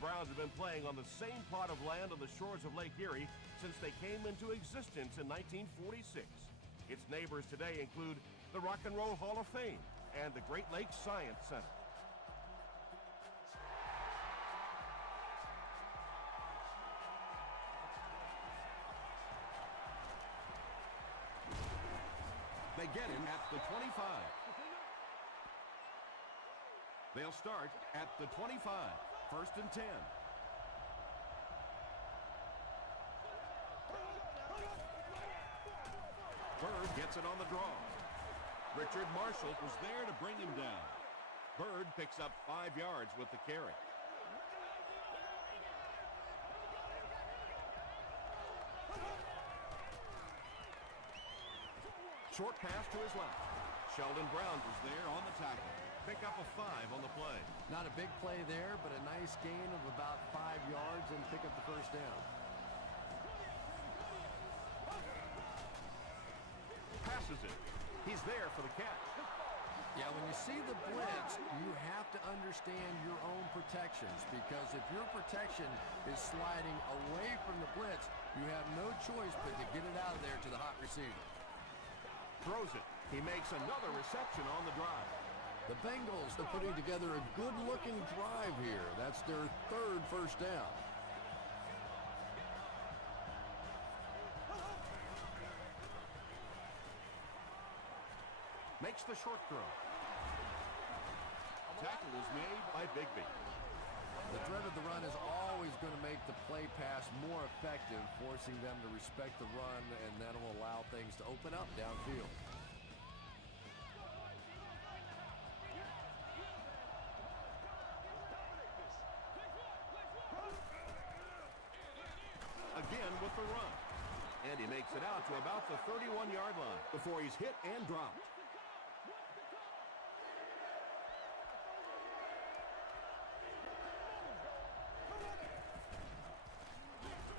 Browns have been playing on the same plot of land on the shores of Lake Erie since they came into existence in 1946. Its neighbors today include the Rock and Roll Hall of Fame and the Great Lakes Science Center. They get him at the 25. They'll start at the 25. First and 10. Bird gets it on the draw. Richard Marshall was there to bring him down. Bird picks up 5 yards with the carry. Short pass to his left. Sheldon Brown was there on the tackle. Pick up a 5 on the play. Not a big play there, but a nice gain of about 5 yards and pick up the first down. Passes it. He's there for the catch. Yeah, when you see the blitz, you have to understand your own protections, because if your protection is sliding away from the blitz, you have no choice but to get it out of there to the hot receiver. Throws it. He makes another reception on the drive. The Bengals are putting together a good-looking drive here. That's their 3rd first down. Makes the short throw. Tackle is made by Bigby. The threat of the run is always going to make the play pass more effective, forcing them to respect the run, and that will allow things to open up downfield. Again with the run. And he makes it out to about the 31-yard line before he's hit and dropped.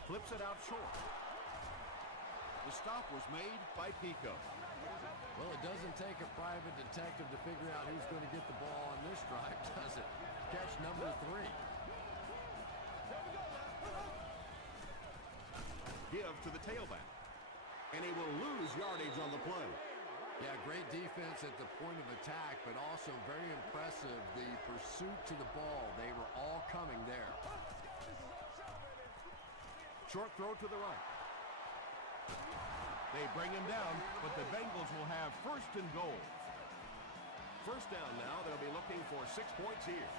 Flips it out short. The stop was made by Pico. Well, it doesn't take a private detective to figure out who's going to get the ball on this drive, does it? Catch number 3. Give to the tailback. And he will lose yardage on the play. Yeah, great defense at the point of attack, but also very impressive, the pursuit to the ball. They were all coming there. Short throw to the right. They bring him down, but the Bengals will have first and goal. First down now. They'll be looking for 6 points here.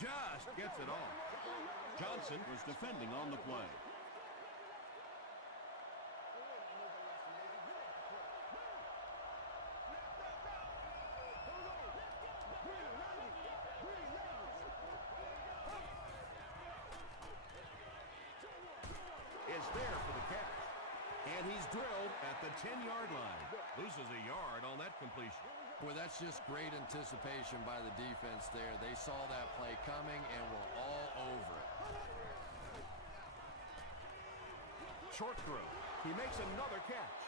Just gets it off. Johnson was defending on the play. Is there for the catch. And he's drilled at the 10-yard line. Loses a yard on that completion. Boy, that's just great anticipation by the defense there. They saw that play coming and were all over it. Short throw. He makes another catch.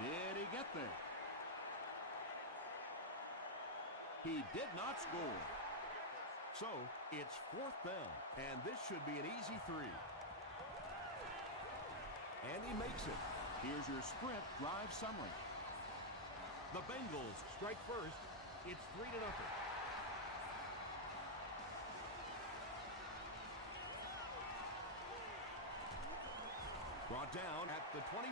Did he get there? He did not score. So it's 4th down, and this should be an easy 3. And he makes it. Here's your sprint drive summary. The Bengals strike first. It's 3-0. Brought down at the 25.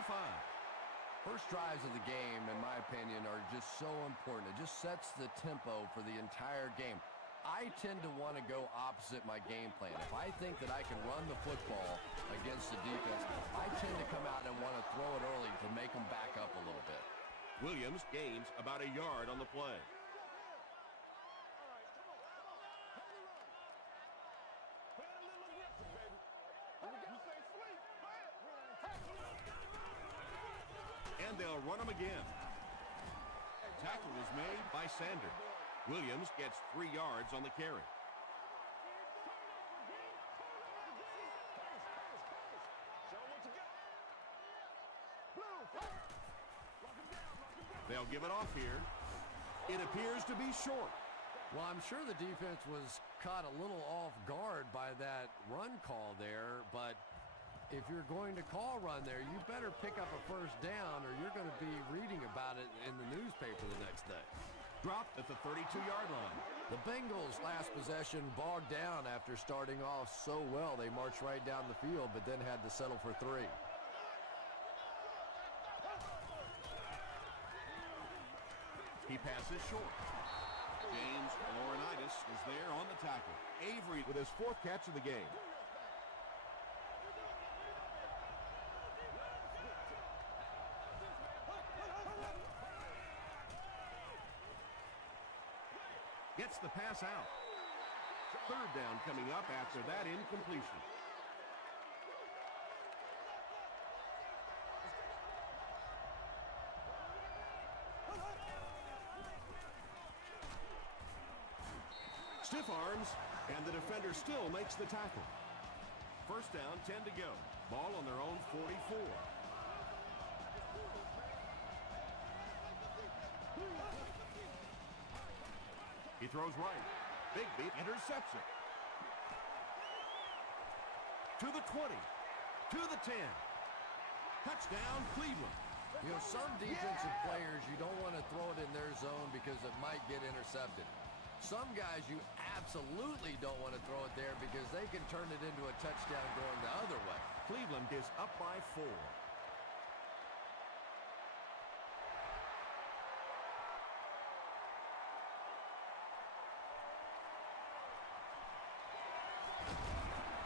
First drives of the game, in my opinion, are just so important. It just sets the tempo for the entire game. I tend to want to go opposite my game plan. If I think that I can run the football against the defense, I tend to come out and want to throw it early to make them back up a little bit. Williams gains about a yard on the play. And they'll run him again. Tackle was made by Sanders. Williams gets 3 yards on the carry. They'll give it off here. It appears to be short. Well, I'm sure the defense was caught a little off guard by that run call there, but if you're going to call run there, you better pick up a first down or you're going to be reading about it in the newspaper the next day. Dropped at the 32-yard line. The Bengals' last possession bogged down after starting off so well. They marched right down the field, but then had to settle for 3. He passes short. James Laurinaitis is there on the tackle. Avery with his 4th catch of the game. Gets the pass out. 3rd down coming up after that incompletion. Stiff arms, and the defender still makes the tackle. 1st down, 10 to go. Ball on their own 44. He throws right. Big beat intercepts it. To the 20. To the 10. Touchdown, Cleveland. You know, some defensive players, you don't want to throw it in their zone because it might get intercepted. Some guys, you absolutely don't want to throw it there because they can turn it into a touchdown going the other way. Cleveland is up by 4.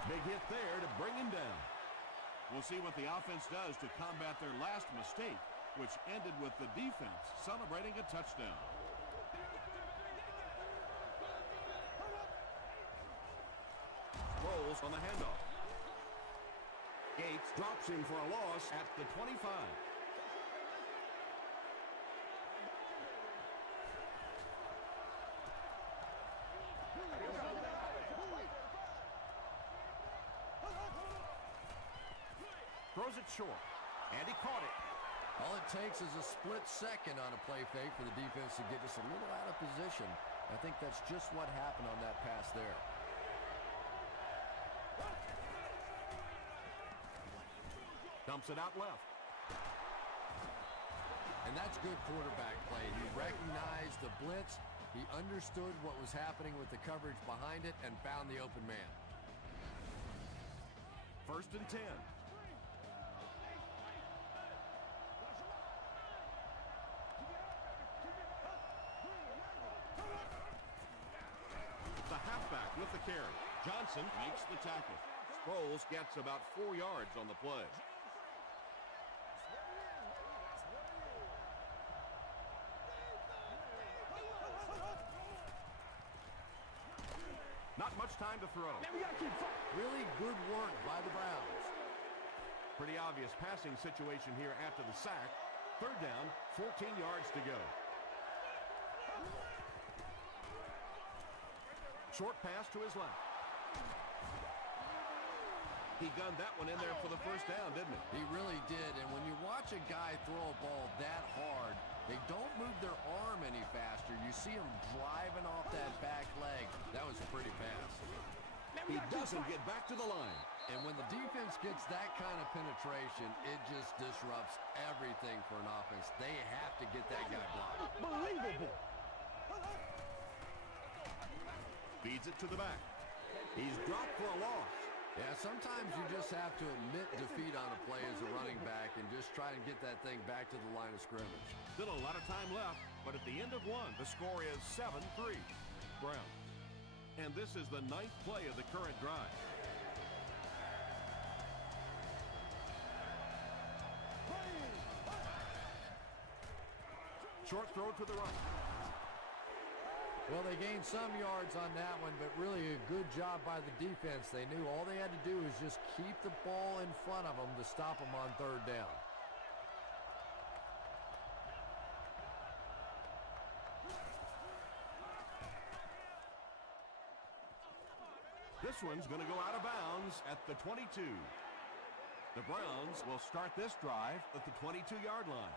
Big hit there to bring him down. We'll see what the offense does to combat their last mistake, which ended with the defense celebrating a touchdown. Rolls on the handoff. Gates drops him for a loss at the 25. Throws it short, and he caught it. All it takes is a split second on a play fake for the defense to get just a little out of position. I think that's just what happened on that pass there. Dumps it out left. And that's good quarterback play. He recognized the blitz. He understood what was happening with the coverage behind it and found the open man. 1st and 10. The halfback with the carry. Johnson Makes the tackle. Sproles gets about 4 yards on the play. Not much time to throw. Really good work by the Browns. Pretty obvious passing situation here after the sack. 3rd down, 14 yards to go. Short pass to his left. He gunned that one in there for the 1st down, didn't he? He really did. And when you watch a guy throw a ball that hard, they don't move their arm any faster. You see him driving off that back leg. That was a pretty pass. He doesn't get back to the line. And when the defense gets that kind of penetration, it just disrupts everything for an offense. They have to get that guy blocked. Unbelievable. Feeds it to the back. He's dropped for a loss. Yeah, sometimes you just have to admit defeat on a play as a running back and just try and get that thing back to the line of scrimmage. Still a lot of time left, but at the end of 1, the score is 7-3. Brown. And this is the 9th play of the current drive. Short throw to the right. Well, they gained some yards on that one, but really a good job by the defense. They knew all they had to do was just keep the ball in front of them to stop them on 3rd down. This one's going to go out of bounds at the 22. The Browns will start this drive at the 22-yard line.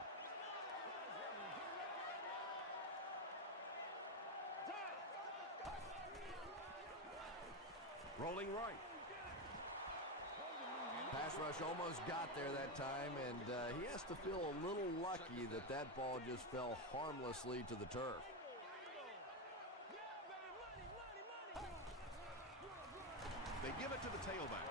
Rolling right. Pass rush almost got there that time, and he has to feel a little lucky that that ball just fell harmlessly to the turf. They give it to the tailback.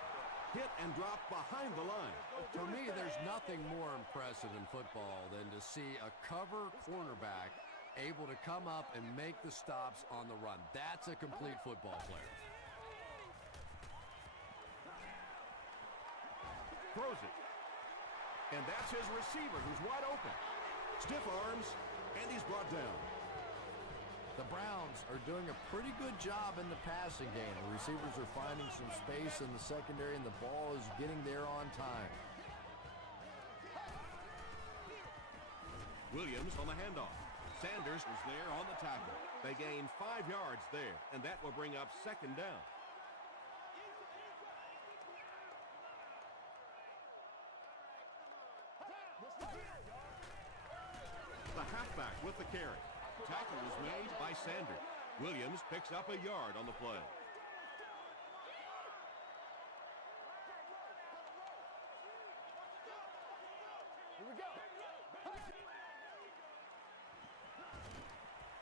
Hit and drop behind the line. For me, there's nothing more impressive in football than to see a cover cornerback able to come up and make the stops on the run. That's a complete football player. Throws it. And that's his receiver who's wide open. Stiff arms, and he's brought down. The Browns are doing a pretty good job in the passing game. The receivers are finding some space in the secondary, and the ball is getting there on time. Williams on the handoff. Sanders was there on the tackle. They gain 5 yards there, and that will bring up second down. The halfback with the carry. Tackle was made by Sanders. Williams picks up a yard on the play.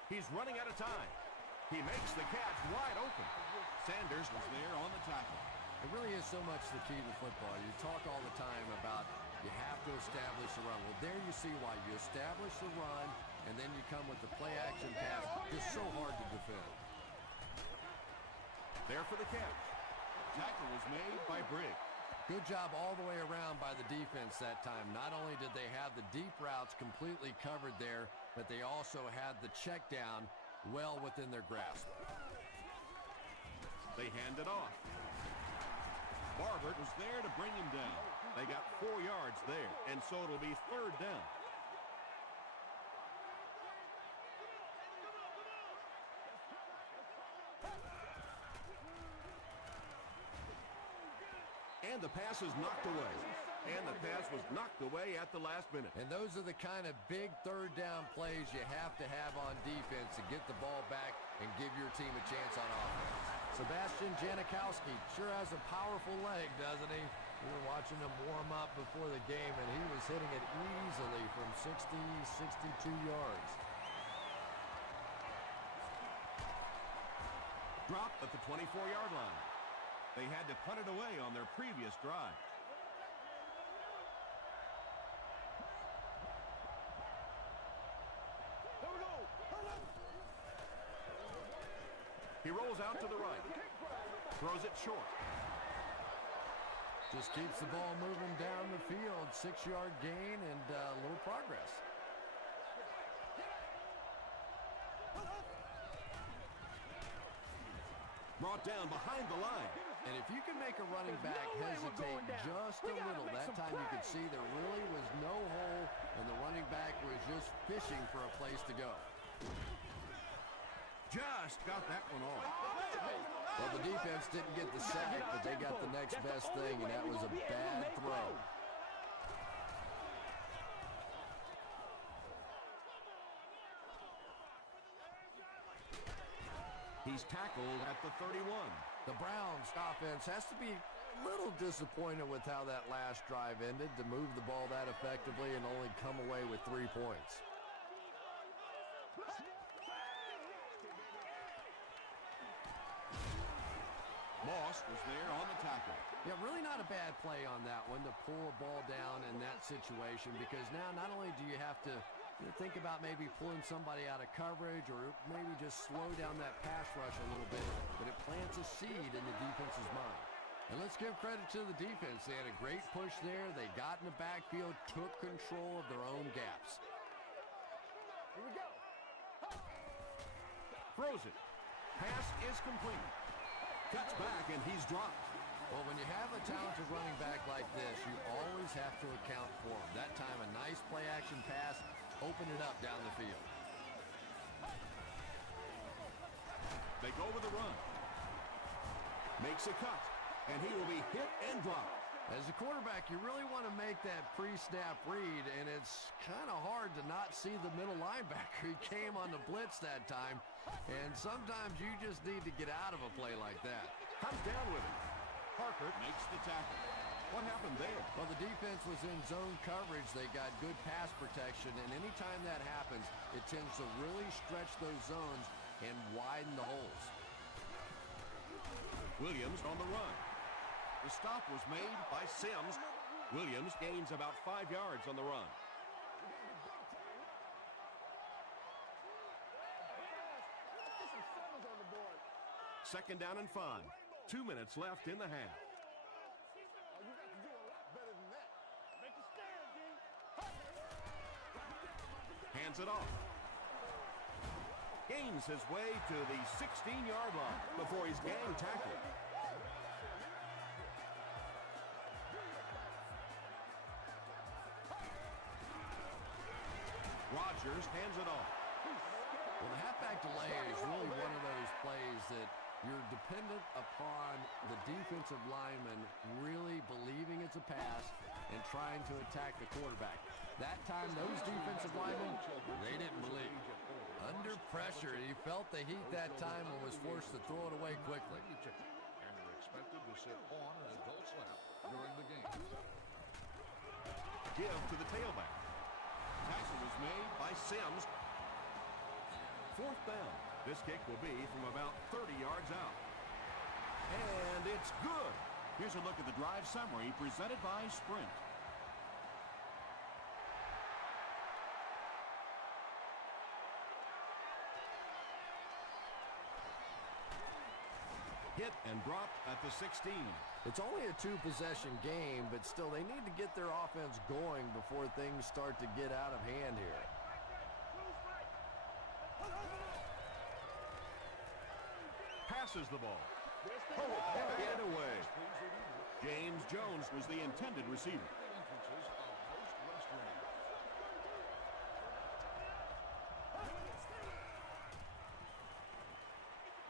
He's running out of time. He makes the catch wide open. Sanders was there on the tackle. It really is so much the key to football. You talk all the time about you have to establish the run. Well, there you see why. You establish the run, and then you come with the play-action pass. Just so hard to defend. There for the catch. Tackle was made by Briggs. Good job all the way around by the defense that time. Not only did they have the deep routes completely covered there, but they also had the check down well within their grasp. They hand it off. Barbert was there to bring him down. They got 4 yards there, and so it'll be third down. And the pass is knocked away. And the pass was knocked away at the last minute. And those are the kind of big third down plays you have to have on defense to get the ball back and give your team a chance on offense. Sebastian Janikowski sure has a powerful leg, doesn't he? We were watching him warm up before the game, and he was hitting it easily from 60, 62 yards. Dropped at the 24-yard line. They had to punt it away on their previous drive. He rolls out to the right. Throws it short. Just keeps the ball moving down the field. 6-yard gain and a little progress. Brought down behind the line. And if you can make a running back hesitate just a little, that time you could see there really was no hole, and the running back was just fishing for a place to go. Just got that one off. Well, the defense didn't get the sack, but they got the next best thing, and that was a bad throw. He's tackled at the 31. The Browns offense has to be a little disappointed with how that last drive ended, to move the ball that effectively and only come away with 3 points. Moss was there on the tackle. Yeah, really not a bad play on that one to pull a ball down in that situation, because now not only do you have to think about maybe pulling somebody out of coverage or maybe just slow down that pass rush a little bit, but it plants a seed in the defense's mind. And let's give credit to the defense. They had a great push there. They got in the backfield, took control of their own gaps. Here we go. Throws it. Pass is complete. Cuts back, and he's dropped. Well, when you have a talented running back like this, you always have to account for him. That time, a nice play-action pass opened it up down the field. They go with a run. Makes a cut, and he will be hit and dropped. As a quarterback, you really want to make that pre-snap read, and it's kind of hard to not see the middle linebacker. He came on the blitz that time, and sometimes you just need to get out of a play like that. Comes down with it. Parker Makes the tackle. What happened there? Well, the defense was in zone coverage. They got good pass protection, and anytime that happens, it tends to really stretch those zones and widen the holes. Williams on the run. The stop was made by Sims. Williams gains about 5 yards on the run. Second down and 5. 2 minutes left in the half. Hands it off. Gains his way to the 16-yard line before he's gang tackled. Rodgers hands it off. Well, the halfback delay is really one of those plays that you're dependent upon the defensive lineman really believing it's a pass and trying to attack the quarterback. That time, those defensive linemen, they didn't believe. Under pressure, he felt the heat that time and was forced to throw it away quickly. And are expected to sit on an adult slab during the game. Give to the tailback. Tackle was made by Sims. Fourth down. This kick will be from about 30 yards out. And it's good. Here's a look at the drive summary presented by Sprint. Hit and dropped at the 16. It's only a two-possession game, but still, they need to get their offense going before things start to get out of hand here. Passes the ball. And away. James Jones Was the intended receiver.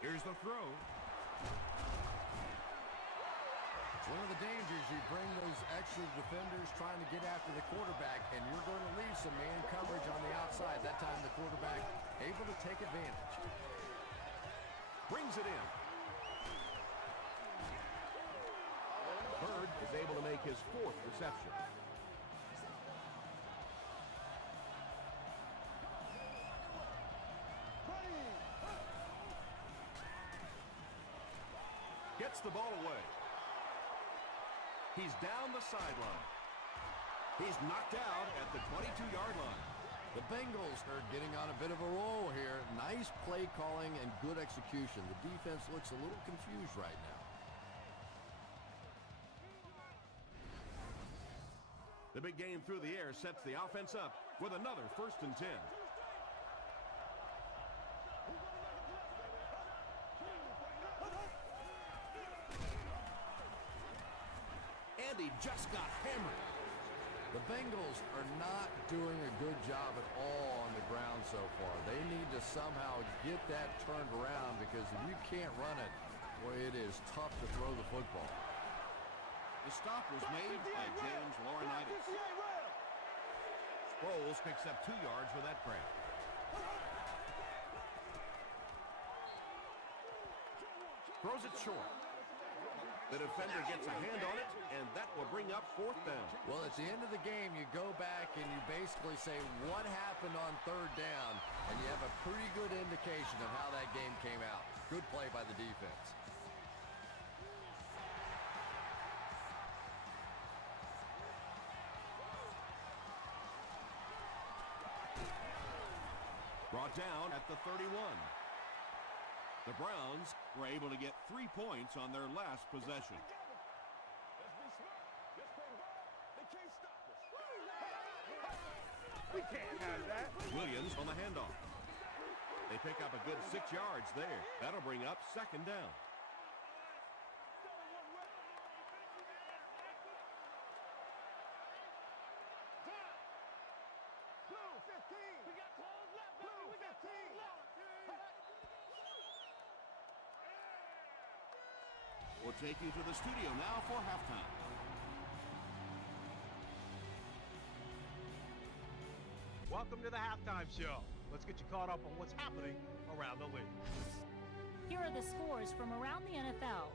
Here's the throw. It's one of the dangers. You bring those extra defenders trying to get after the quarterback, and you're going to leave some man coverage on the outside. That time the quarterback able to take advantage. Brings it in. Bird is able to make his fourth reception. Gets the ball away. He's down the sideline. He's knocked out at the 22-yard line. The Bengals are getting on a bit of a roll here. Nice play calling and good execution. The defense looks a little confused right now. The big game through the air sets the offense up with another 1st and 10. And he just got hammered. The Bengals are not doing a good job at all on the ground so far. They need to somehow get that turned around, because if you can't run it, boy, it is tough to throw the football. The stop was made by James Laurinaitis. Sproles picks up 2 yards for that grab. Throws it short. The defender gets a hand on it, and that will bring up 4th down. Well, at the end of the game, you go back and you basically say what happened on 3rd down, and you have a pretty good indication of how that game came out. Good play by the defense. Brought down at the 31. The Browns were able to get 3 points on their last possession. We can't have that. Williams on the handoff. They pick up a good 6 yards there. That'll bring up 2nd down. We'll take you to the studio now for halftime. Welcome to the halftime show. Let's get you caught up on what's happening around the league. Here are the scores from around the NFL.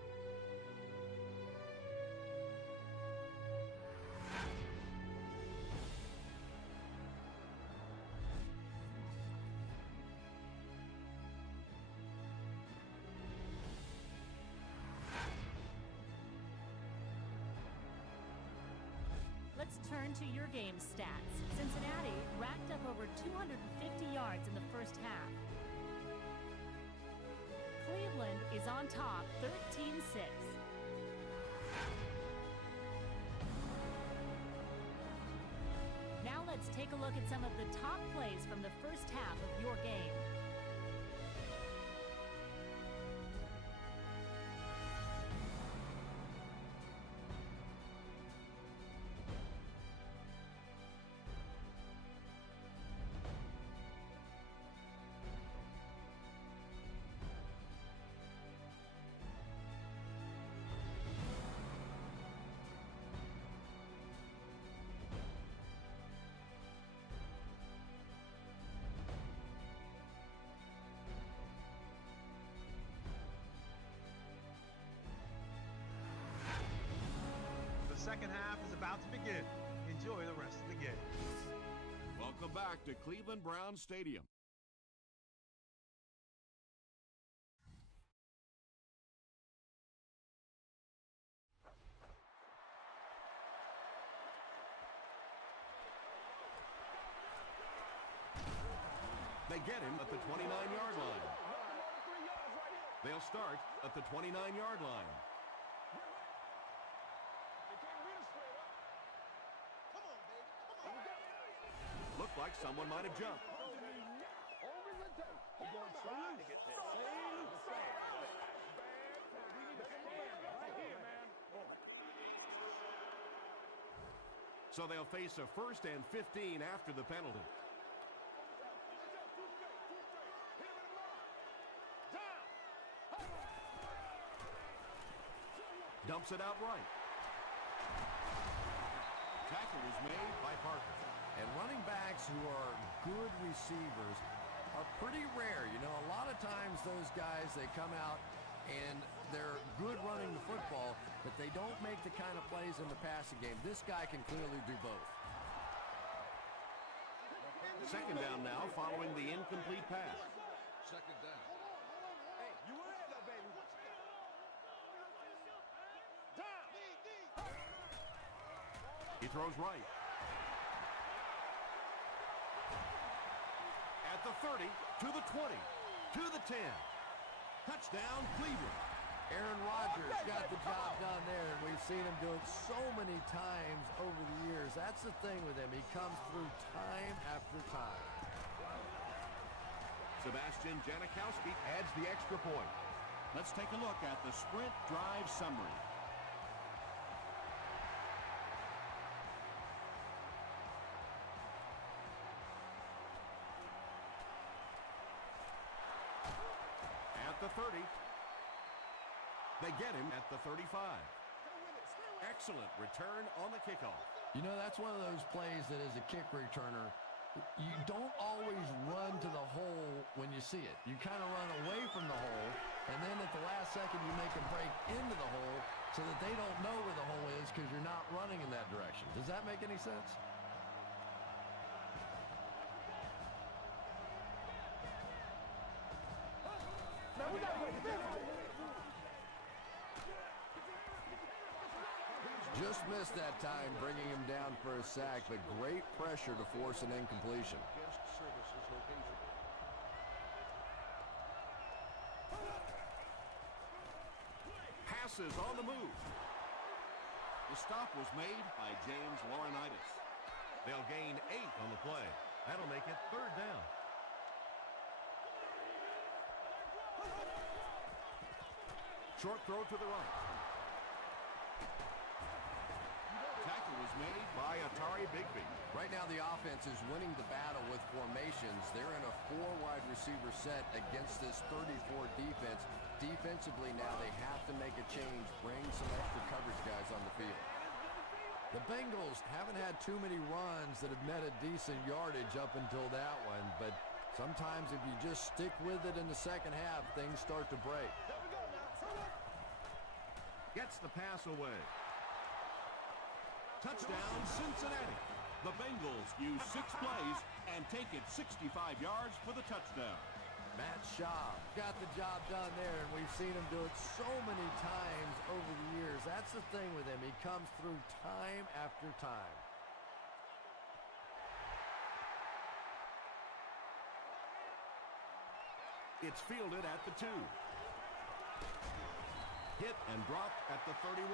turn to your game stats. Cincinnati racked up over 250 yards in the first half. Cleveland is on top, 13-6. Now let's take a look at some of the top plays from the first half of your game. The second half is about to begin. Enjoy the rest of the game. Welcome back to Cleveland Browns Stadium. They get him at the 29-yard line. They'll start at the 29-yard line. Looked like someone might have jumped. So they'll face a 1st and 15 after the penalty. Dumps it out right. Tackle was made by Parker. And running backs who are good receivers are pretty rare. You know, a lot of times those guys, they come out and they're good running the football, but they don't make the kind of plays in the passing game. This guy can clearly do both. Second down now following the incomplete pass. Second down. He throws right. At the 30, to the 20, to the 10. Touchdown, Cleveland. Aaron Rodgers got the job done there, and we've seen him do it so many times over the years. That's the thing with him. He comes through time after time. Sebastian Janikowski adds the extra point. Let's take a look at the sprint drive summary. At the 30. They get him at the 35. Excellent return on the kickoff. You know, that's one of those plays that as a kick returner, you don't always run to the hole when you see it. You kind of run away from the hole, and then at the last second you make a break into the hole so that they don't know where the hole is because you're not running in that direction. Does that make any sense? Just missed that time, bringing him down for a sack, but great pressure to force an incompletion. Guest services location. Passes on the move. The stop was made by James Laurinaitis. They'll gain 8 on the play. That'll make it 3rd down. Short throw to the right. Tackle was made by Atari Bigby. Right now the offense is winning the battle with formations. They're in a 4-wide receiver set against this 34 defense. Defensively now they have to make a change, bring some extra coverage guys on the field. The Bengals haven't had too many runs that have netted decent yardage up until that one, but sometimes if you just stick with it in the second half, things start to break. Gets the pass away. Touchdown, Cincinnati. The Bengals use 6 plays and take it 65 yards for the touchdown. Matt Shaw got the job done there, and we've seen him do it so many times over the years. That's the thing with him. He comes through time after time. It's fielded at the 2. Hit and dropped at the 31.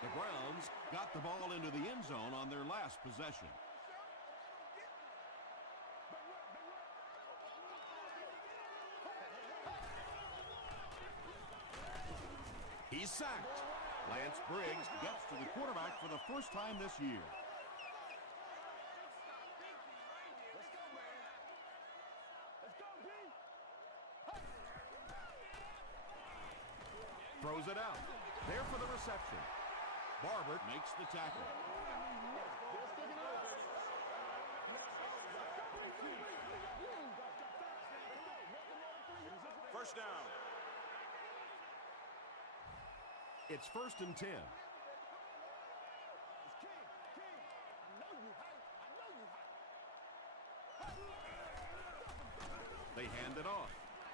The Browns got the ball into the end zone on their last possession. He's sacked. Lance Briggs gets to the quarterback for the first time this year. Throws it out. There for the reception. Barber makes the tackle. First down. It's 1st and 10. They hand it off.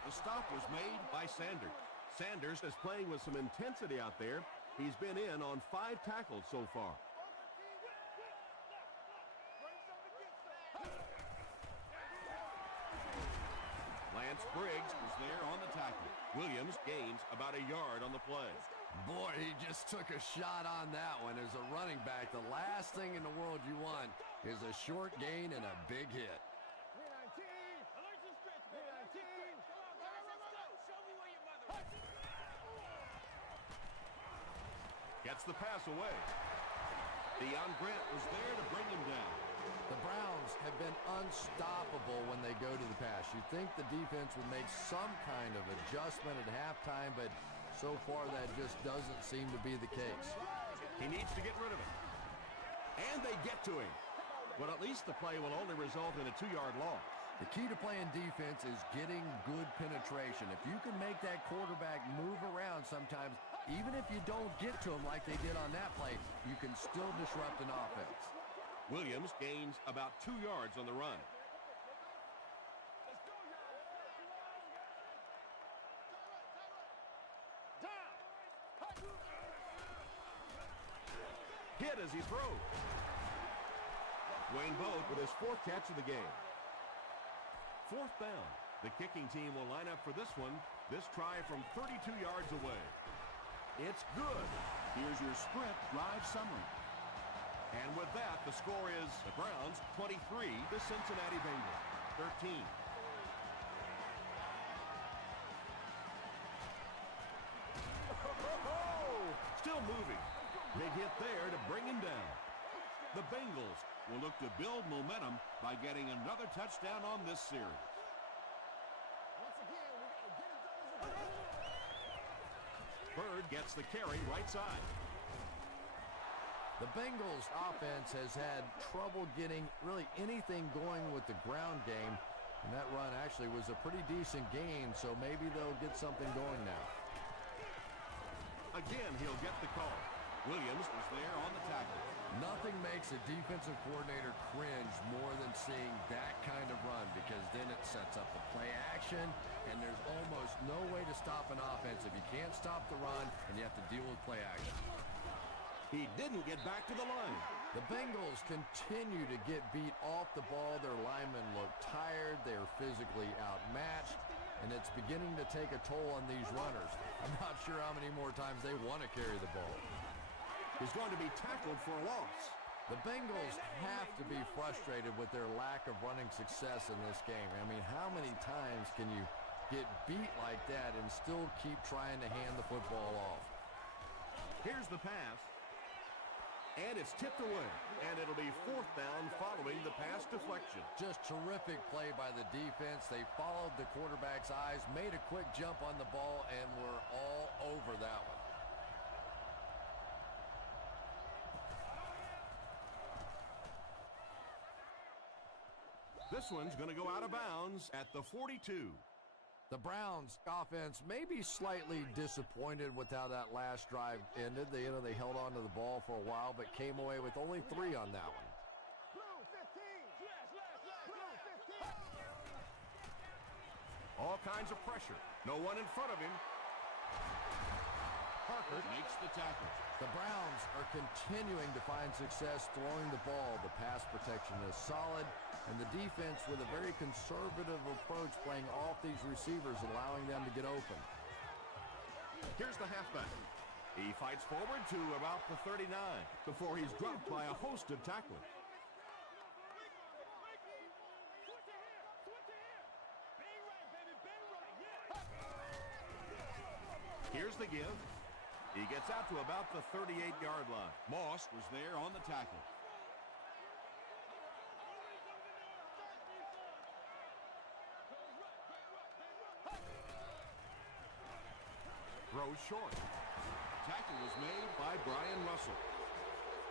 The stop was made by Sanders. Sanders is playing with some intensity out there. He's been in on 5 tackles so far. Lance Briggs was there on the tackle. Williams gains about a yard on the play. Boy, he just took a shot on that one. As a running back, the last thing in the world you want is a short gain and a big hit. Gets the pass away. Deion Grant was there to bring him down. The Browns have been unstoppable when they go to the pass. You'd think the defense would make some kind of adjustment at halftime, but so far that just doesn't seem to be the case. He needs to get rid of it. And they get to him. But at least the play will only result in a 2-yard loss. The key to playing defense is getting good penetration. If you can make that quarterback move around sometimes, even if you don't get to him like they did on that play, you can still disrupt an offense. Williams gains about 2 yards on the run. Hit as he throws. Wayne Boat with his 4th catch of the game. 4th down. The kicking team will line up for this one. This try from 32 yards away. It's good. Here's your sprint drive summary. And with that, the score is the Browns 23, the Cincinnati Bengals 13. Still moving. Big hit there to bring him down. The Bengals will look to build momentum by getting another touchdown on this series. Bird gets the carry right side. The Bengals offense has had trouble getting really anything going with the ground game. And that run actually was a pretty decent gain, so maybe they'll get something going now. Again, he'll get the call. Williams was there on the tackle. Nothing makes a defensive coordinator cringe more than seeing that kind of run, because then it sets up the play action, and there's almost no way to stop an offense if you can't stop the run and you have to deal with play action. He didn't get back to the line. The Bengals continue to get beat off the ball. Their linemen look tired. They're physically outmatched, and it's beginning to take a toll on these runners. I'm not sure how many more times they want to carry the ball. He's going to be tackled for a loss. The Bengals have to be frustrated with their lack of running success in this game. I mean, how many times can you get beat like that and still keep trying to hand the football off? Here's the pass. And it's tipped away. And it'll be 4th down following the pass deflection. Just terrific play by the defense. They followed the quarterback's eyes, made a quick jump on the ball, and were all over that one. This one's going to go out of bounds at the 42. The Browns offense may be slightly disappointed with how that last drive ended. They held on to the ball for a while, but came away with only 3 on that one. All kinds of pressure. No one in front of him. Parker makes the tackle. The Browns are continuing to find success throwing the ball. The pass protection is solid. And the defense with a very conservative approach, playing off these receivers, allowing them to get open. Here's the halfback. He fights forward to about the 39 before he's dropped by a host of tacklers. Here's the give. He gets out to about the 38-yard line. Moss was there on the tackle. Throws short. Tackle was made by Brian Russell.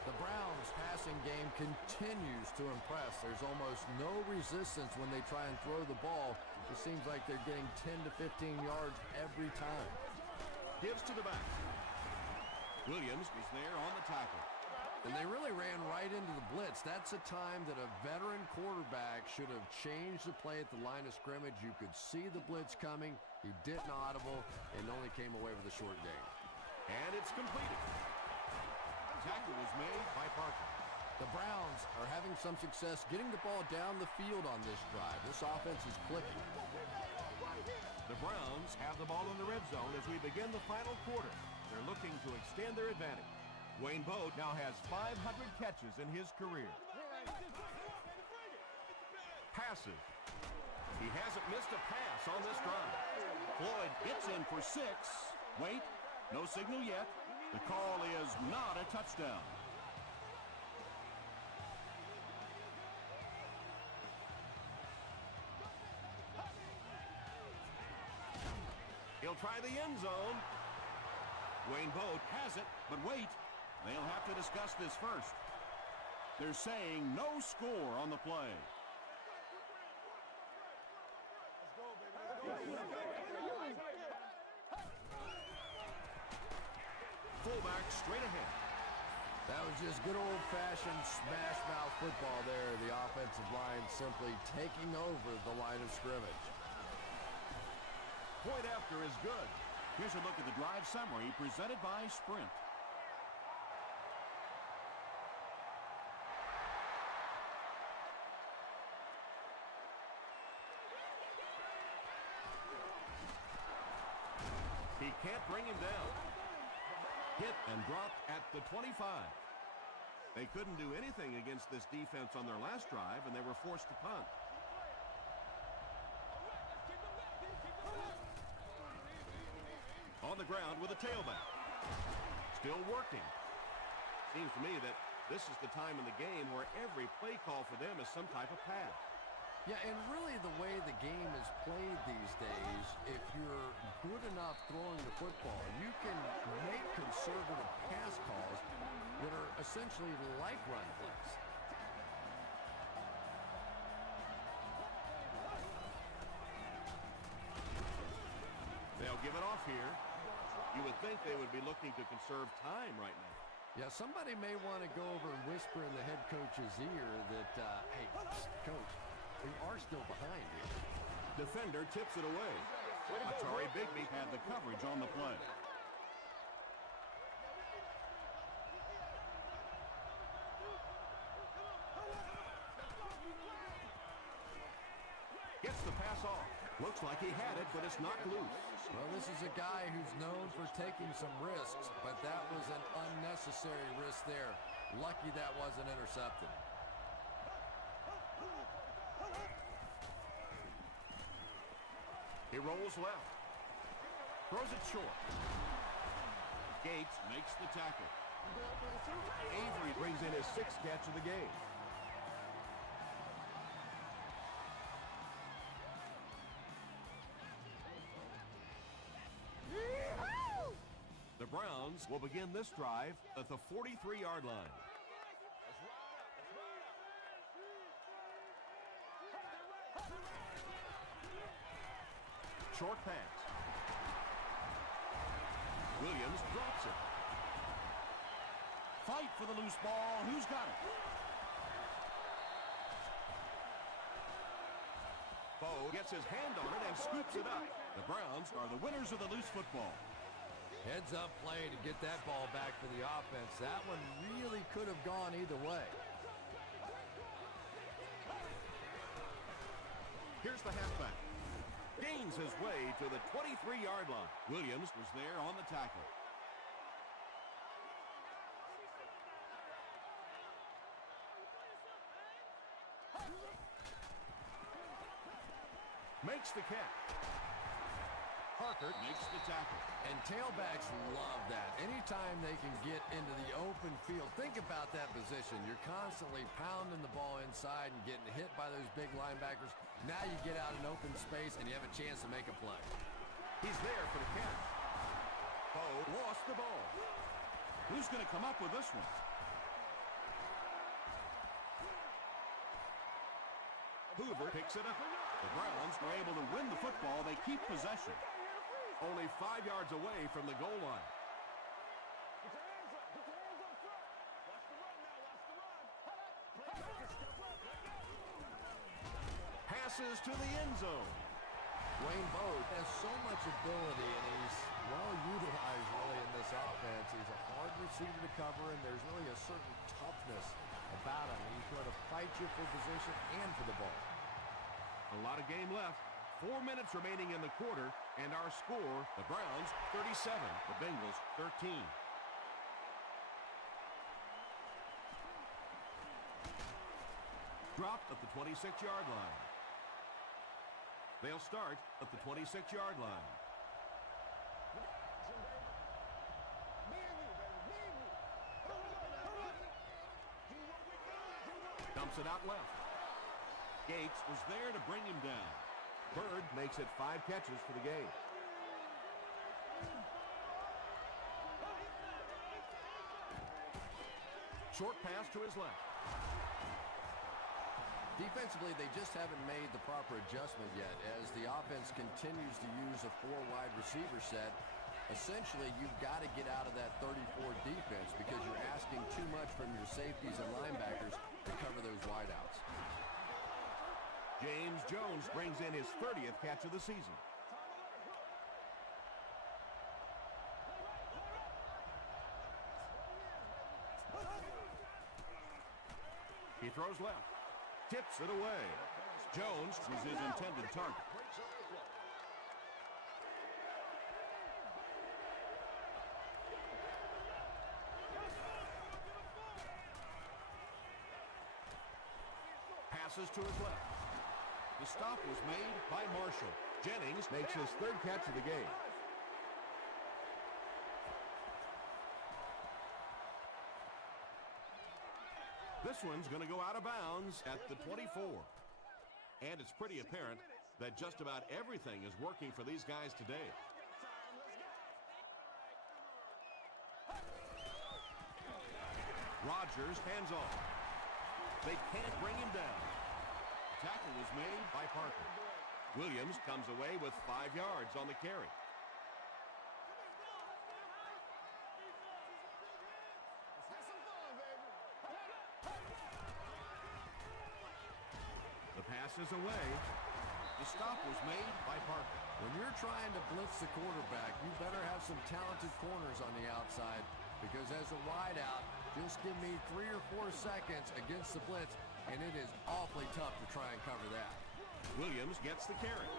The Browns' passing game continues to impress. There's almost no resistance when they try and throw the ball. It seems like they're getting 10 to 15 yards every time. Gives to the back. Williams was there on the tackle. And they really ran right into the blitz. That's a time that a veteran quarterback should have changed the play at the line of scrimmage. You could see the blitz coming. He didn't audible and only came away with a short gain. And it's completed. Tackle was made by Parker. The Browns are having some success getting the ball down the field on this drive. This offense is clicking. The Browns have the ball in the red zone as we begin the final quarter. They're looking to extend their advantage. Wayne Boat now has 500 catches in his career. Passes. He hasn't missed a pass on this drive. Floyd gets in for 6. Wait, no signal yet. The call is not a touchdown. He'll try the end zone. Wayne Boat has it, but wait. They'll have to discuss this first. They're saying no score on the play. Fullback straight ahead. That was just good old-fashioned smash mouth football there. The offensive line simply taking over the line of scrimmage. Point after is good. Here's a look at the drive summary presented by Sprint. He can't bring him down. Hit and dropped at the 25. They couldn't do anything against this defense on their last drive, and they were forced to punt. On the ground with a tailback. Still working. Seems to me that this is the time in the game where every play call for them is some type of pass. Yeah, and really the way the game is played these days, if you're good enough throwing the football, you can make conservative pass calls that are essentially like run plays. They'll give it off here. You would think they would be looking to conserve time right now. Yeah, somebody may want to go over and whisper in the head coach's ear that, hey, coach, we are still behind here. Defender tips it away. Atari Bigby Had the coverage on the play. gets the pass off. Looks like he had it, but it's not loose. Well, this is a guy who's known for taking some risks, but that was an unnecessary risk there. Lucky that wasn't intercepted. He rolls left. Throws it short. Gates Makes the tackle. Avery brings in his 6th catch of the game. The Browns will begin this drive at the 43-yard line. Short pass. Williams drops it. Fight for the loose ball. Who's got it? Bo gets his hand on it and scoops it up. The Browns are the winners of the loose football. Heads up play to get that ball back for the offense. That one really could have gone either way. Here's the halfback. Gains his way to the 23-yard line. Williams was there on the tackle. Makes the catch. Parker Makes the tackle. And tailbacks love that. Anytime they can get into the open field, think about that position. You're constantly pounding the ball inside and getting hit by those big linebackers. Now you get out in open space and you have a chance to make a play. He's there for the catch. Bo lost the ball. Who's going to come up with this one? Hoover picks it up. The Browns were able to win the football. They keep possession. Only 5 yards away from the goal line. Passes to the end zone. Wayne Boat has so much ability, and he's well utilized really in this offense. He's a hard receiver to cover, and there's really a certain toughness about him. He's going to fight you for position and for the ball. A lot of game left. 4 minutes remaining in the quarter, and our score, the Browns 37, the Bengals 13. Dropped at the 26-yard line. They'll start at the 26-yard line. Dumps it out left. Gates was there to bring him down. Bird makes it 5 catches for the game. Short pass to his left. Defensively, they just haven't made the proper adjustment yet as the offense continues to use a 4-wide receiver set. Essentially, you've got to get out of that 34 defense because you're asking too much from your safeties and linebackers to cover those wideouts. James Jones brings in his 30th catch of the season. He throws left. Tips it away. Jones Was his intended target. passes to his left. The stop was made by Marshall. Jennings makes his 3rd catch of the game. This one's going to go out of bounds at the 24. And it's pretty apparent that just about everything is working for these guys today. Rodgers hands off. They can't bring him down. Tackle was made by Parker. Williams comes away with 5 yards on the carry. The pass is away. The stop was made by Parker. When you're trying to blitz the quarterback, you better have some talented corners on the outside, because as a wideout, just give me 3 or 4 seconds against the blitz, and it is awfully tough to try and cover that. Williams gets the carry.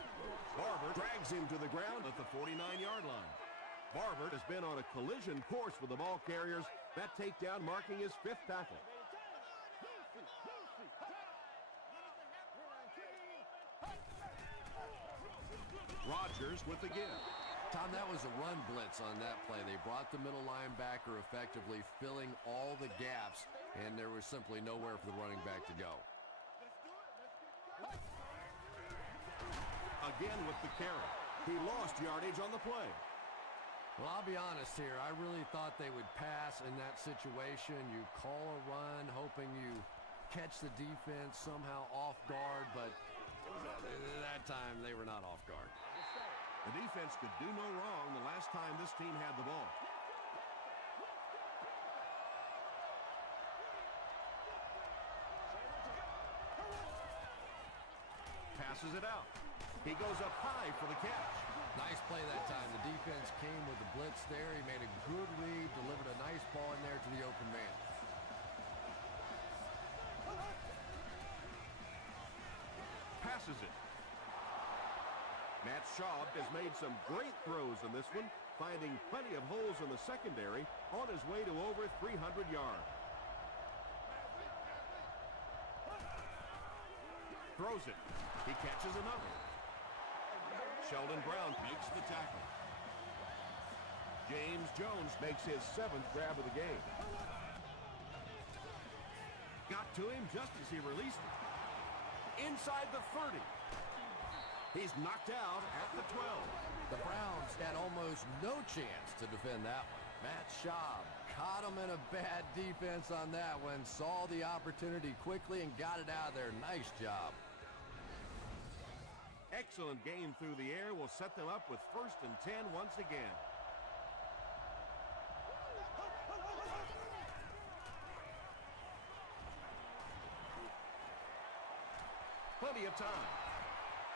Barber drags him to the ground at the 49-yard line. Barber has been on a collision course with the ball carriers. That takedown marking his 5th tackle. Rodgers with the give. Tom, that was a run blitz on that play. They brought the middle linebacker effectively filling all the gaps, and there was simply nowhere for the running back to go. Again with the carry. He lost yardage on the play. Well, I'll be honest here. I really thought they would pass in that situation. You call a run, hoping you catch the defense somehow off guard, but that time they were not off guard. The defense could do no wrong the last time this team had the ball. Passes it out. He goes up high for the catch. Nice play that time. The defense came with the blitz there. He made a good read, delivered a nice ball in there to the open man. Passes it. Matt Schaub has made some great throws in this one, finding plenty of holes in the secondary on his way to over 300 yards. Throws it. He catches another. Sheldon Brown makes the tackle. James Jones makes his 7th grab of the game. Got to him just as he released it. Inside the 30. He's knocked out at the 12. The Browns had almost no chance to defend that one. Matt Schaub caught him in a bad defense on that one, saw the opportunity quickly and got it out of there. Nice job. Excellent game through the air will set them up with 1st and 10 once again. Plenty of time.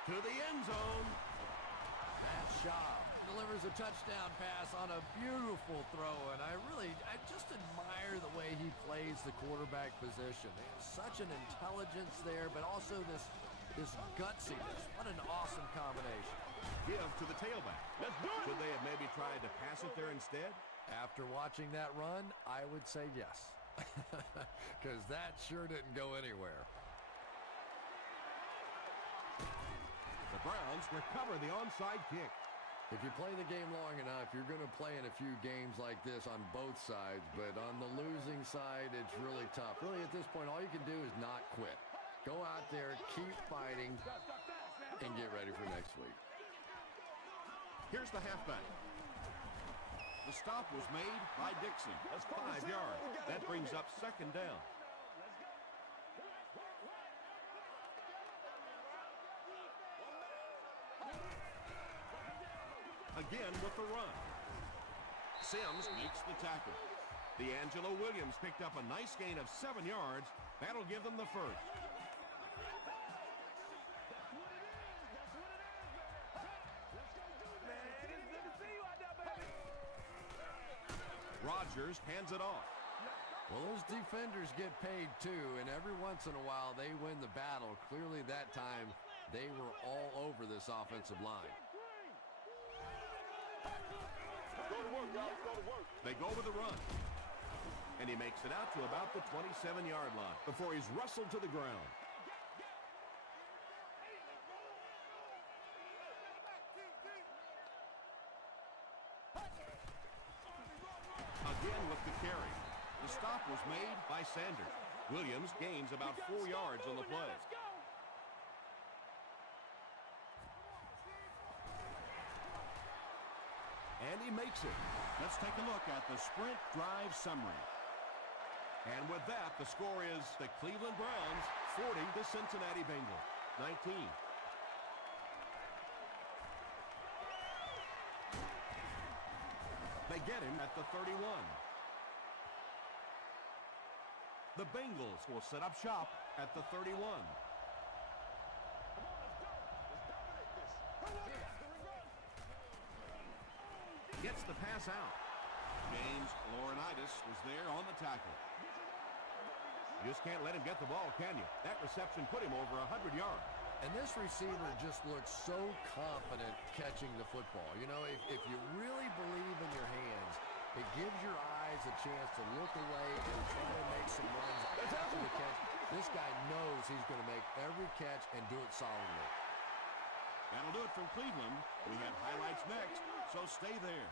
To the end zone. Matt Schaub delivers a touchdown pass on a beautiful throw, and I just admire the way he plays the quarterback position. There's such an intelligence there, but also this gutsiness. What an awesome combination. Give to the tailback. Let's do it. Should they have maybe tried to pass it there instead? After watching that run, I would say yes, because that sure didn't go anywhere. The Browns recover the onside kick. If you play the game long enough, you're going to play in a few games like this on both sides, but on the losing side, it's really tough. Really, at this point, all you can do is not quit. Go out there, keep fighting, and get ready for next week. Here's the halfback. The stop was made by Dixon. That's 5 yards. That brings up 2nd down. Again with the run. Sims makes the tackle. D'Angelo Williams picked up a nice gain of 7 yards. That'll give them the 1st. Rodgers hands it off. Well, those defenders get paid too, and every once in a while they win the battle. Clearly that time they were all over this offensive line. They go with the run. And he makes it out to about the 27-yard line before he's wrestled to the ground. Again with the carry. The stop was made By Sanders. Williams gains about 4 yards on the play. And he makes it. Let's take a look at the sprint drive summary. And with that, the score is the Cleveland Browns 40, the Cincinnati Bengals 19. They get him at the 31. The Bengals will set up shop at the 31. Gets the pass out. James Laurinaitis was there on the tackle. You just can't let him get the ball, can you? That reception put him over 100 yards. And this receiver just looks so confident catching the football. You know, if you really believe in your hands, it gives your eyes a chance to look away and try to make some runs after the catch. This guy knows he's going to make every catch and do it solidly. That'll do it from Cleveland. We have highlights next, so stay there.